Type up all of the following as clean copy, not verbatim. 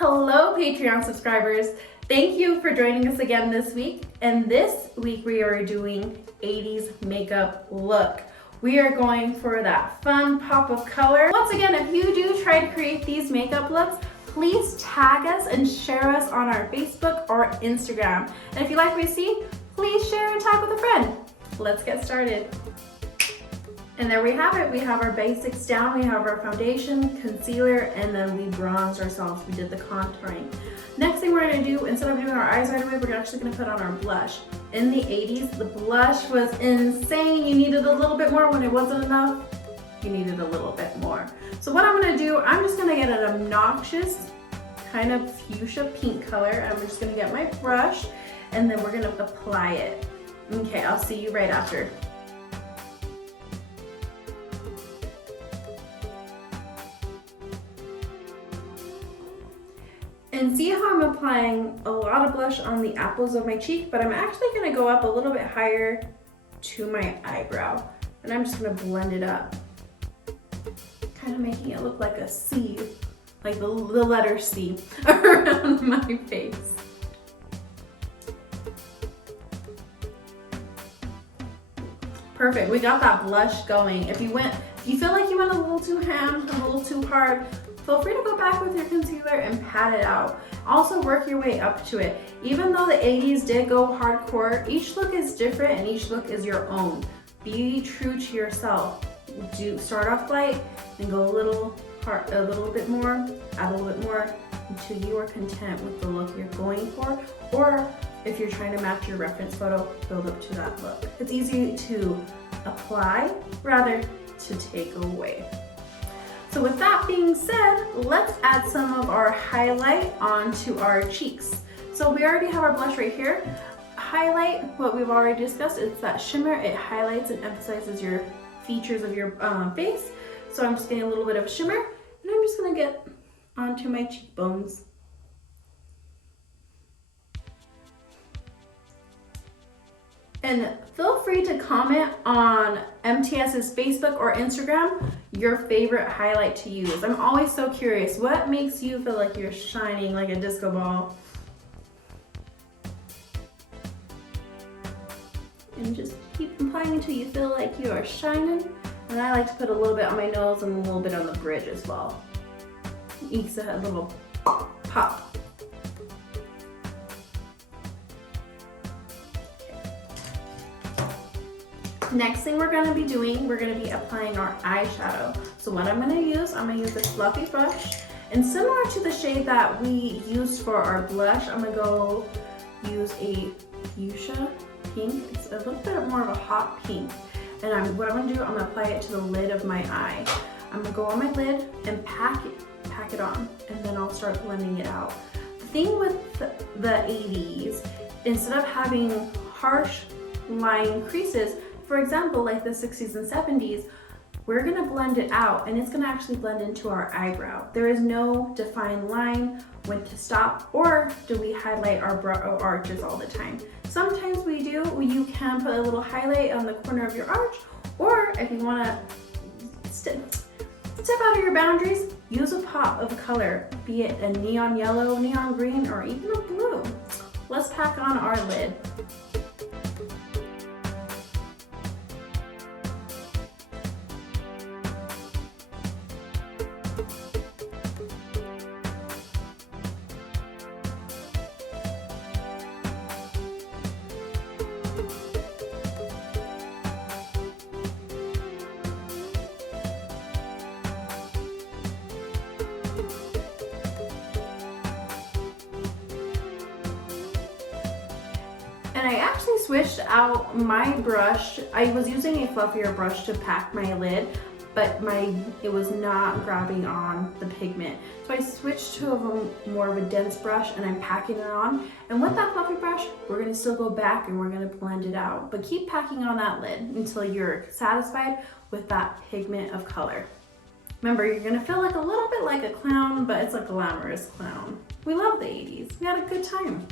Hello Patreon subscribers. Thank you for joining us again this week. And this week we are doing 80s makeup look. We are going for that fun pop of color. Once again, if you do try to create these makeup looks, please tag us and share us on our Facebook or Instagram. And if you like what you see, please share and tag with a friend. Let's get started. And there we have it. We have our basics down. We have our foundation, concealer, and then we bronzed ourselves. We did the contouring. Next thing we're gonna do, instead of doing our eyes right away, we're actually gonna put on our blush. In the 80s, the blush was insane. You needed a little bit more when it wasn't enough. You needed a little bit more. So what I'm gonna do, I'm just gonna get an obnoxious kind of fuchsia pink color. I'm just gonna get my brush and then we're gonna apply it. Okay, I'll see you right after. And see how I'm applying a lot of blush on the apples of my cheek, but I'm actually gonna go up a little bit higher to my eyebrow. And I'm just gonna blend it up. Kind of making it look like a C, like the letter C around my face. Perfect, we got that blush going. If you feel like you went a little too ham, a little too hard, feel free to go back with your concealer and pat it out. Also work your way up to it. Even though the 80s did go hardcore, each look is different and each look is your own. Be true to yourself. Do start off light and go a little bit more, add a little bit more until you are content with the look you're going for. Or if you're trying to match your reference photo, build up to that look. It's easy to apply rather to take away. So with that being said, let's add some of our highlight onto our cheeks. So we already have our blush right here. Highlight, what we've already discussed, it's that shimmer. It highlights and emphasizes your features of your face. So I'm just getting a little bit of shimmer and I'm just gonna get onto my cheekbones. And feel free to comment on MTS's Facebook or Instagram your favorite highlight to use. I'm always so curious. What makes you feel like you're shining like a disco ball? And just keep applying until you feel like you are shining. And I like to put a little bit on my nose and a little bit on the bridge as well. Each a little pop. Next thing we're gonna be doing, we're gonna be applying our eyeshadow. So what I'm gonna use this fluffy brush. And similar to the shade that we used for our blush, I'm gonna go use a fuchsia pink. It's a little bit more of a hot pink. And what I'm gonna do, I'm gonna apply it to the lid of my eye. I'm gonna go on my lid and pack it on, and then I'll start blending it out. The thing with the 80s, instead of having harsh line creases, for example, like the 60s and 70s, we're gonna blend it out and it's gonna actually blend into our eyebrow. There is no defined line when to stop, or do we highlight our brow arches all the time. Sometimes we do. You can put a little highlight on the corner of your arch, or if you wanna step out of your boundaries, use a pop of color, be it a neon yellow, neon green, or even a blue. Let's pack on our lid. And I actually switched out my brush. I was using a fluffier brush to pack my lid, but it was not grabbing on the pigment. So I switched to more of a dense brush and I'm packing it on. And with that fluffy brush, we're gonna still go back and we're gonna blend it out. But keep packing on that lid until you're satisfied with that pigment of color. Remember, you're gonna feel like a little bit like a clown, but it's a glamorous clown. We love the 80s, we had a good time.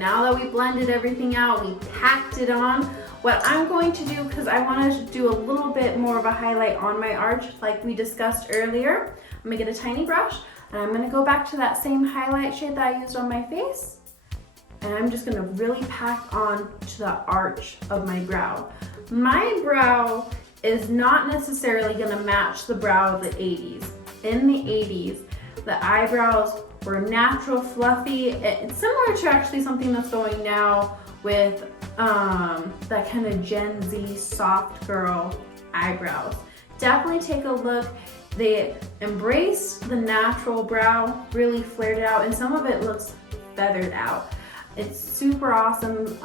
now that we blended everything out, we packed it on, what I'm going to do, because I want to do a little bit more of a highlight on my arch like we discussed earlier, I'm going to get a tiny brush and I'm going to go back to that same highlight shade that I used on my face. And I'm just going to really pack on to the arch of my brow. My brow is not necessarily going to match the brow of the 80s. In the 80s, the eyebrows were natural, fluffy. It's similar to actually something that's going now with that kind of Gen Z soft girl eyebrows. Definitely take a look. They embraced the natural brow, really flared it out, and some of it looks feathered out. It's super awesome.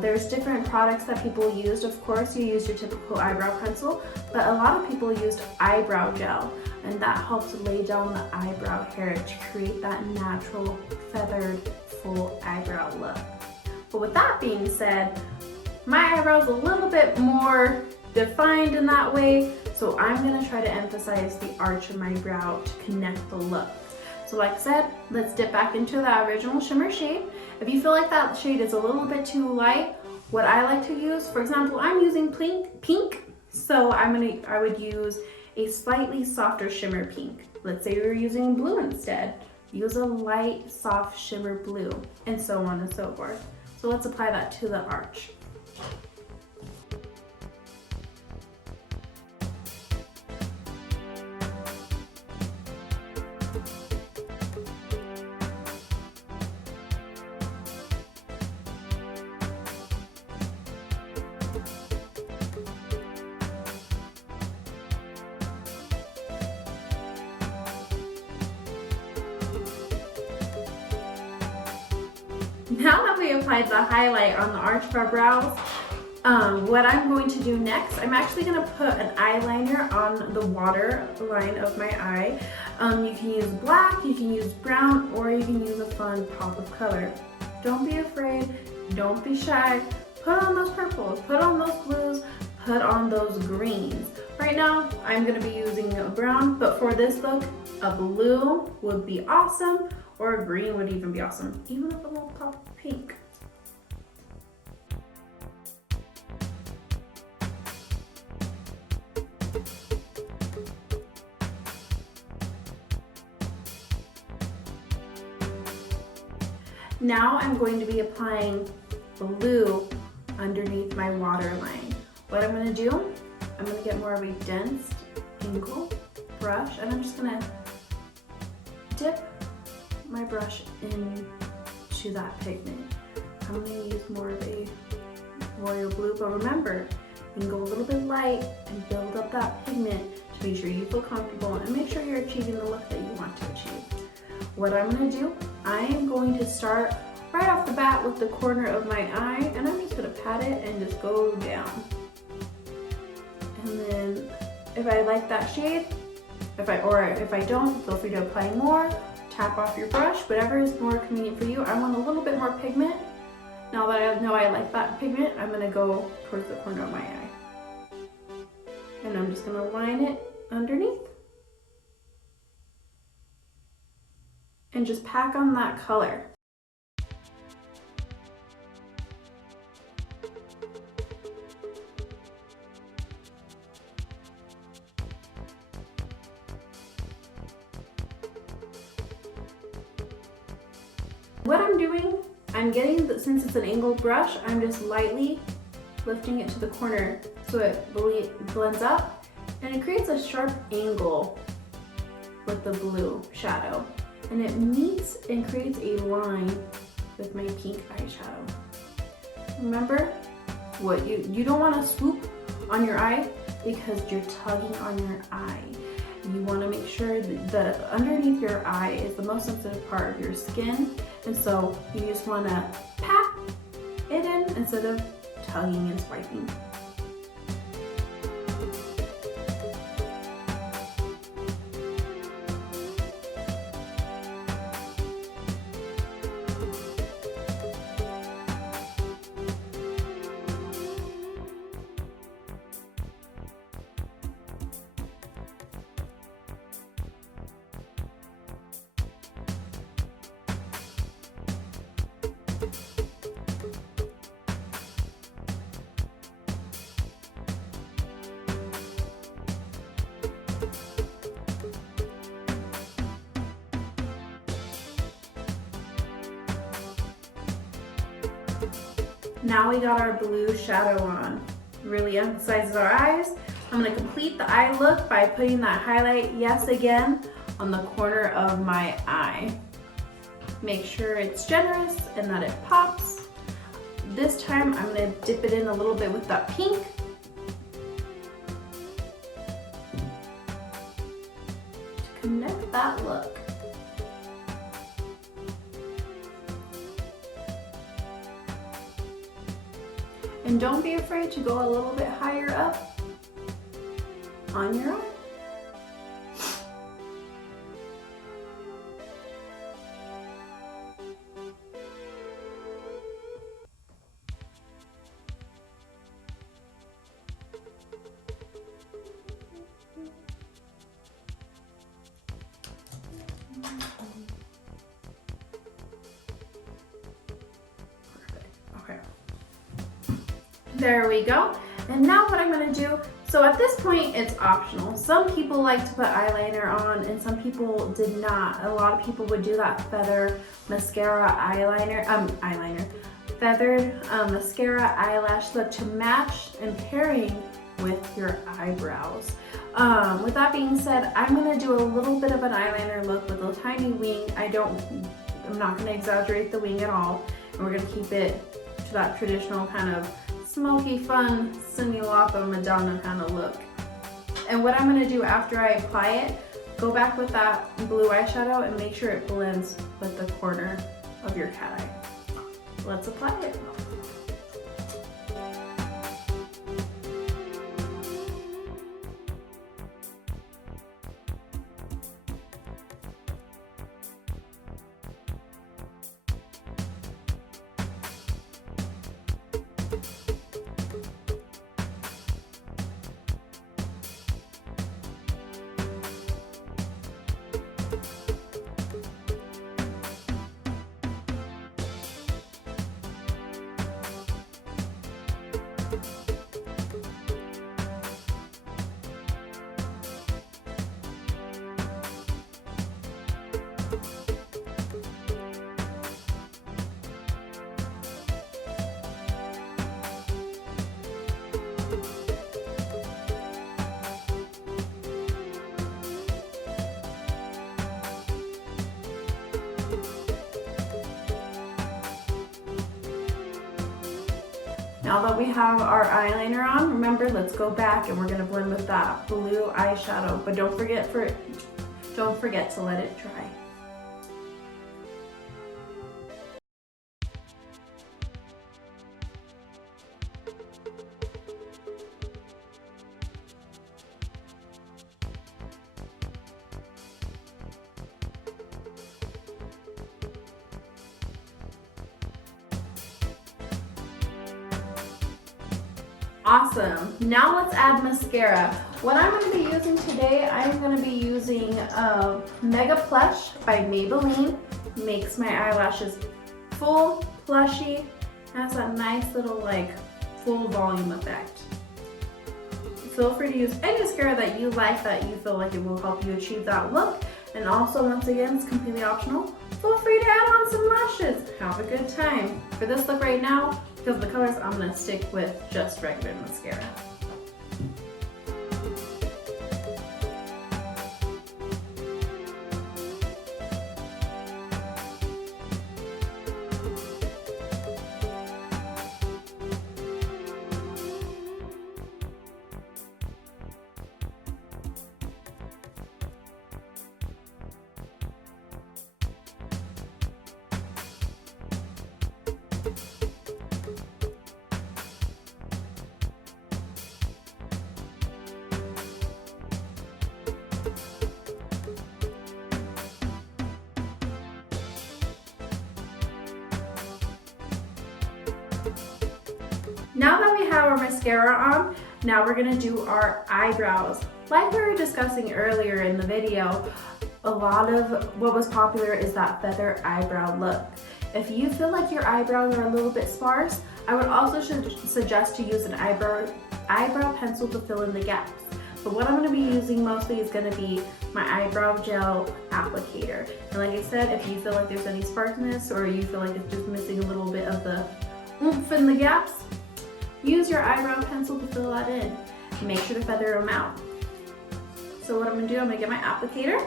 There's different products that people used. Of course, you used your typical eyebrow pencil, but a lot of people used eyebrow gel, and that helps lay down the eyebrow hair to create that natural, feathered, full eyebrow look. But with that being said, my eyebrow's a little bit more defined in that way, so I'm gonna try to emphasize the arch of my brow to connect the look. So like I said, let's dip back into that original shimmer shade. If you feel like that shade is a little bit too light, what I like to use, for example, I'm using pink, so I would use a slightly softer shimmer pink. Let's say you're using blue instead. Use a light, soft shimmer blue, and so on and so forth. So let's apply that to the arch. Now that we applied the highlight on the arch of our brows, what I'm going to do next, I'm actually going to put an eyeliner on the water line of my eye. You can use black, you can use brown, or you can use a fun pop of color. Don't be afraid, don't be shy. Put on those purples, put on those blues, put on those greens. Right now, I'm going to be using a brown, but for this look, a blue would be awesome, or a green would even be awesome, even with a little pop of pink. Now I'm going to be applying blue underneath my waterline. What I'm going to do, I'm going to get more of a dense angle brush, and I'm just going to dip my brush into that pigment. I'm going to use more of a royal blue, but remember, you can go a little bit light and build up that pigment to make sure you feel comfortable and make sure you're achieving the look that you want to achieve. What I'm going to do, I am going to start right off the bat with the corner of my eye, and I'm just going to pat it and just go down. And then if I like that shade, if I don't, feel free to apply more. Tap off your brush, whatever is more convenient for you. I want a little bit more pigment. Now that I know I like that pigment, I'm going to go towards the corner of my eye. And I'm just going to line it underneath. And just pack on that color. What I'm doing, I'm getting, since it's an angled brush, I'm just lightly lifting it to the corner so it blends up and it creates a sharp angle with the blue shadow. And it meets and creates a line with my pink eyeshadow. Remember, what you don't want to swoop on your eye because you're tugging on your eye. You want to make sure that the underneath your eye is the most sensitive part of your skin, and so you just want to pat it in instead of tugging and swiping. Now we got our blue shadow on. Really emphasizes our eyes. I'm gonna complete the eye look by putting that highlight, yes again, on the corner of my eye. Make sure it's generous and that it pops. This time I'm gonna dip it in a little bit with that pink. To connect that look. And don't be afraid to go a little bit higher up on your eye. There we go. And now what I'm gonna do, so at this point it's optional. Some people like to put eyeliner on and some people did not. A lot of people would do that feather mascara feathered mascara eyelash look to match and pairing with your eyebrows. With that being said, I'm gonna do a little bit of an eyeliner look with a tiny wing. I'm not gonna exaggerate the wing at all. And we're gonna keep it to that traditional kind of smoky, fun, Cyndi Lauper, Madonna kind of look. And what I'm gonna do after I apply it, go back with that blue eyeshadow and make sure it blends with the corner of your cat eye. Let's apply it. Now that we have our eyeliner on, remember, let's go back and we're gonna blend with that blue eyeshadow, but don't forget to let it dry. Awesome. Now let's add mascara. What I'm going to be using today, I'm going to be using Mega Plush by Maybelline. Makes my eyelashes full, plushy, has that nice little like full volume effect. Feel free to use any mascara that you like, that you feel like it will help you achieve that look. And also, once again, it's completely optional. Feel free to add on some lashes. Have a good time. For this look right now, because of the colors, I'm going to stick with just regular mascara. Now that we have our mascara on, now we're gonna do our eyebrows. Like we were discussing earlier in the video, a lot of what was popular is that feather eyebrow look. If you feel like your eyebrows are a little bit sparse, I would also suggest to use an eyebrow pencil to fill in the gaps. But what I'm going to be using mostly is going to be my eyebrow gel applicator. And like I said, if you feel like there's any sparseness or you feel like it's just missing a little bit of the oomph in the gaps, use your eyebrow pencil to fill that in. Make sure to feather them out. So what I'm gonna do, I'm gonna get my applicator.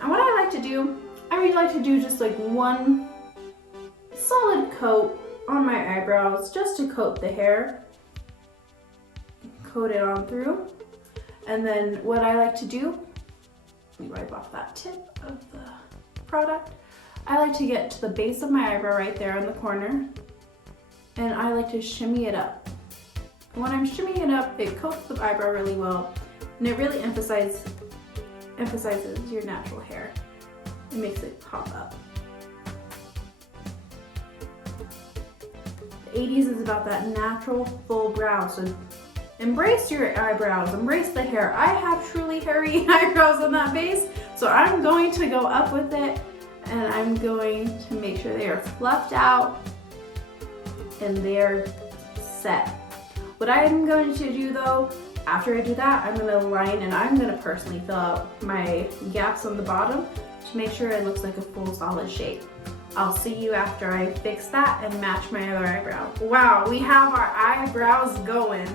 And what I like to do, I really like to do just like one solid coat on my eyebrows just to coat the hair. Coat it on through. And then what I like to do, let me wipe off that tip of the product. I like to get to the base of my eyebrow right there in the corner. And I like to shimmy it up. And when I'm shimmying it up, it coats the eyebrow really well. And it really emphasizes your natural hair. It makes it pop up. The 80s is about that natural full brow. So embrace your eyebrows, embrace the hair. I have truly hairy eyebrows on that base. So I'm going to go up with it and I'm going to make sure they are fluffed out and they're set. What I'm going to do though, after I do that, I'm going to line and I'm going to personally fill out my gaps on the bottom to make sure it looks like a full solid shape. I'll see you after I fix that and match my other eyebrow. Wow, we have our eyebrows going.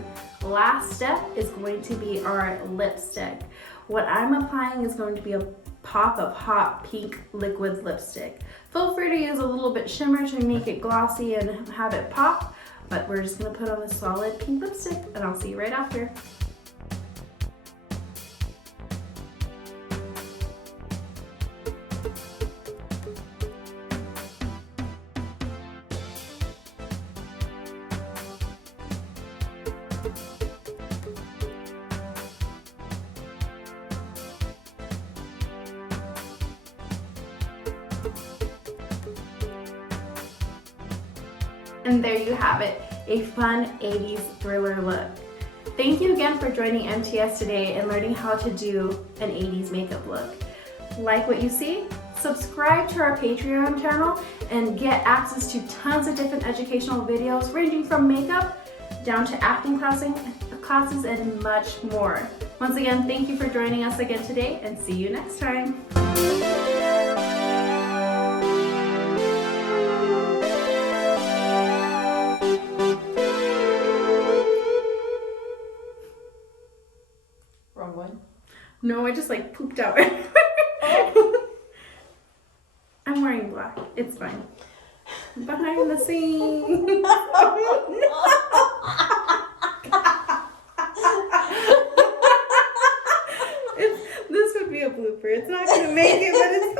Last step is going to be our lipstick. What I'm applying is going to be a pop of hot pink liquid lipstick. Feel free to use a little bit shimmer to make it glossy and have it pop, but we're just gonna put on a solid pink lipstick and I'll see you right after. And there you have it, a fun 80s thriller look. Thank you again for joining MTS today and learning how to do an 80s makeup look. Like what you see? Subscribe to our Patreon channel and get access to tons of different educational videos ranging from makeup down to acting classes and much more. Once again, thank you for joining us again today and see you next time. Wrong one. No, I just like pooped out. I'm wearing black. It's fine. Behind the scenes. This would be a blooper. It's not gonna make it, but it's